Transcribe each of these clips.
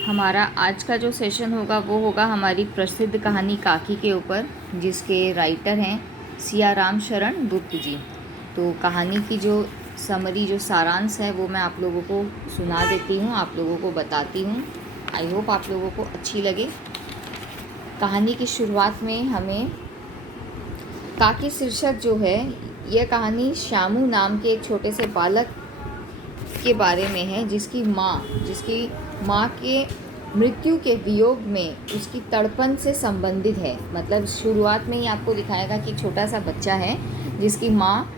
हमारा आज का जो सेशन होगा वो होगा हमारी प्रसिद्ध कहानी काकी के ऊपर, जिसके राइटर हैं सियाराम शरण गुप्त जी। तो कहानी की जो समरी, जो सारांश है वो मैं आप लोगों को सुना देती हूँ, आप लोगों को बताती हूँ। आई होप आप लोगों को अच्छी लगे। कहानी की शुरुआत में हमें काकी शीर्षक जो है, यह कहानी श्यामू नाम के एक छोटे से बालक के बारे में है, जिसकी माँ के मृत्यु के वियोग में उसकी तड़पन से संबंधित है। मतलब शुरुआत में ही आपको दिखाएगा कि छोटा सा बच्चा है जिसकी माँ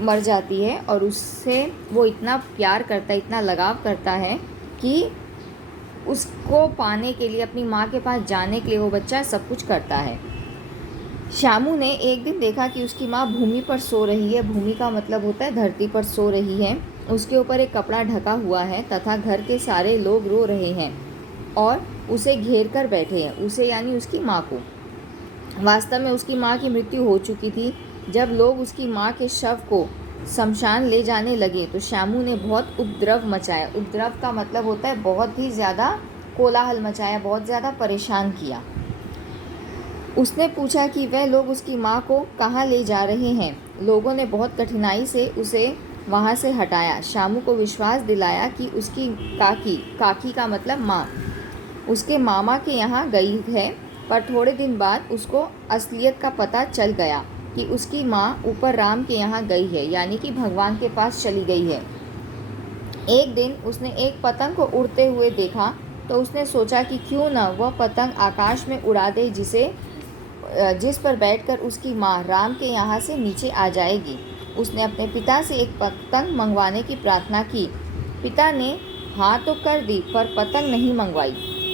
मर जाती है और उससे वो इतना प्यार करता है, इतना लगाव करता है कि उसको पाने के लिए, अपनी माँ के पास जाने के लिए वो बच्चा सब कुछ करता है। श्यामू ने एक दिन देखा कि उसकी माँ भूमि पर सो रही है। भूमि का मतलब होता है धरती पर सो रही है। उसके ऊपर एक कपड़ा ढका हुआ है तथा घर के सारे लोग रो रहे हैं और उसे घेर कर बैठे हैं, उसे यानी उसकी माँ को। वास्तव में उसकी माँ की मृत्यु हो चुकी थी। जब लोग उसकी माँ के शव को शमशान ले जाने लगे तो श्यामू ने बहुत उपद्रव मचाया। उपद्रव का मतलब होता है बहुत ही ज़्यादा कोलाहल मचाया, बहुत ज़्यादा परेशान किया। उसने पूछा कि वह लोग उसकी माँ को कहाँ ले जा रहे हैं। लोगों ने बहुत कठिनाई से उसे वहाँ से हटाया। श्यामू को विश्वास दिलाया कि उसकी काकी का मतलब माँ, उसके मामा के यहाँ गई है। पर थोड़े दिन बाद उसको असलियत का पता चल गया कि उसकी माँ ऊपर राम के यहाँ गई है, यानी कि भगवान के पास चली गई है। एक दिन उसने एक पतंग को उड़ते हुए देखा तो उसने सोचा कि क्यों न वह पतंग आकाश में उड़ा दे, जिस पर बैठकर उसकी माँ राम के यहाँ से नीचे आ जाएगी। उसने अपने पिता से एक पतंग मंगवाने की प्रार्थना की। पिता ने हाँ तो कर दी, पर पतंग नहीं मंगवाई।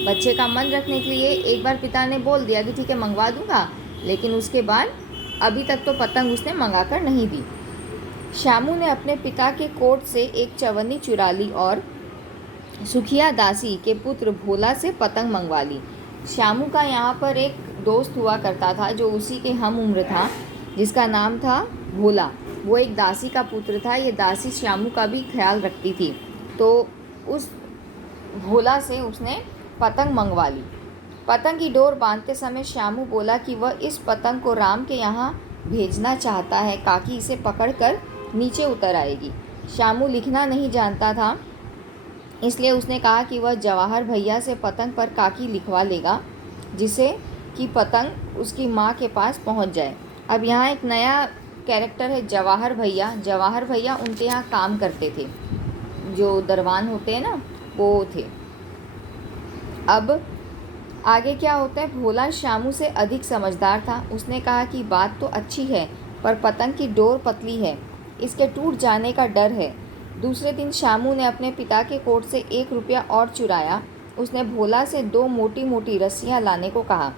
बच्चे का मन रखने के लिए एक बार पिता ने बोल दिया कि ठीक है मंगवा दूंगा, लेकिन उसके बाद अभी तक तो पतंग उसने मंगा कर नहीं दी। श्यामू ने अपने पिता के कोट से एक चवन्नी चुरा ली और सुखिया दासी के पुत्र भोला से पतंग मंगवा ली। श्यामू का यहाँ पर एक दोस्त हुआ करता था जो उसी के हम उम्र था, जिसका नाम था भोला। वो एक दासी का पुत्र था। ये दासी श्यामू का भी ख्याल रखती थी, तो उस भोला से उसने पतंग मंगवा ली। पतंग की डोर बांधते समय श्यामू बोला कि वह इस पतंग को राम के यहाँ भेजना चाहता है, काकी इसे पकड़कर नीचे उतर आएगी। श्यामू लिखना नहीं जानता था, इसलिए उसने कहा कि वह जवाहर भैया से पतंग पर काकी लिखवा लेगा, जिसे कि पतंग उसकी माँ के पास पहुँच जाए। अब यहाँ एक नया कैरेक्टर है जवाहर भैया। जवाहर भैया उनके यहाँ काम करते थे, जो दरवान होते हैं ना, वो थे। अब आगे क्या होता है, भोला श्यामू से अधिक समझदार था। उसने कहा कि बात तो अच्छी है, पर पतंग की डोर पतली है, इसके टूट जाने का डर है। दूसरे दिन श्यामू ने अपने पिता के कोट से 1 रुपया और चुराया। उसने भोला से 2 मोटी मोटी रस्सियाँ लाने को कहा।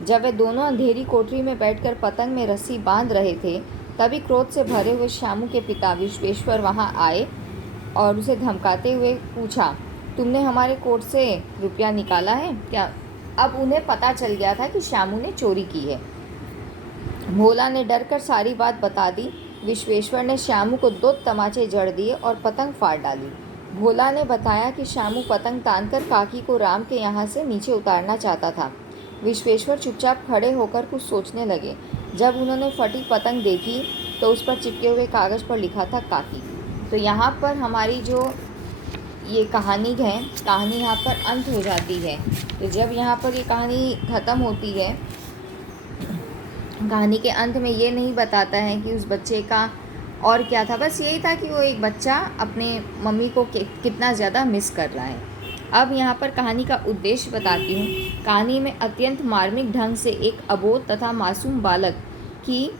जब वे दोनों अंधेरी कोठरी में बैठकर पतंग में रस्सी बांध रहे थे, तभी क्रोध से भरे हुए श्यामू के पिता विश्वेश्वर वहाँ आए और उसे धमकाते हुए पूछा, तुमने हमारे कोट से रुपया निकाला है क्या? अब उन्हें पता चल गया था कि श्यामू ने चोरी की है। भोला ने डरकर सारी बात बता दी। विश्वेश्वर ने श्यामू को 2 तमाचे जड़ दिए और पतंग फाड़ डाली। भोला ने बताया कि श्यामू पतंग तानकर काकी को राम के यहाँ से नीचे उतारना चाहता था। विश्वेश्वर चुपचाप खड़े होकर कुछ सोचने लगे। जब उन्होंने फटी पतंग देखी तो उस पर चिपके हुए कागज़ पर लिखा था काकी। तो यहाँ पर हमारी जो ये कहानी है, कहानी यहाँ पर अंत हो जाती है। तो जब यहाँ पर ये कहानी ख़त्म होती है, कहानी के अंत में ये नहीं बताता है कि उस बच्चे का और क्या था, बस यही था कि वो एक बच्चा अपने मम्मी को कितना ज़्यादा मिस कर रहा है। अब यहाँ पर कहानी का उद्देश्य बताती हूँ। कहानी में अत्यंत मार्मिक ढंग से एक अबोध तथा मासूम बालक की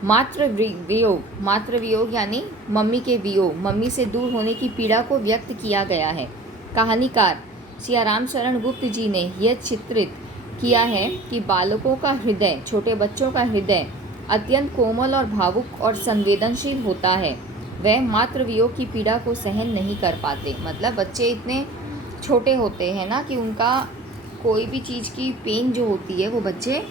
मातृ वियोग यानी मम्मी के वियोग, मम्मी से दूर होने की पीड़ा को व्यक्त किया गया है। कहानीकार सियाराम शरण गुप्त जी ने यह चित्रित किया है कि बालकों का हृदय, छोटे बच्चों का हृदय अत्यंत कोमल और भावुक और संवेदनशील होता है। वह मातृ वियोग की पीड़ा को सहन नहीं कर पाते। मतलब बच्चे इतने छोटे होते हैं ना कि उनका कोई भी चीज़ की पेन जो होती है वो बच्चे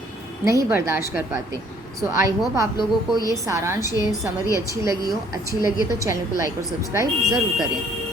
नहीं बर्दाश्त कर पाते। सो आई होप आप लोगों को ये सारांश, ये समरी अच्छी लगी हो। अच्छी लगी तो चैनल को लाइक और सब्सक्राइब ज़रूर करें।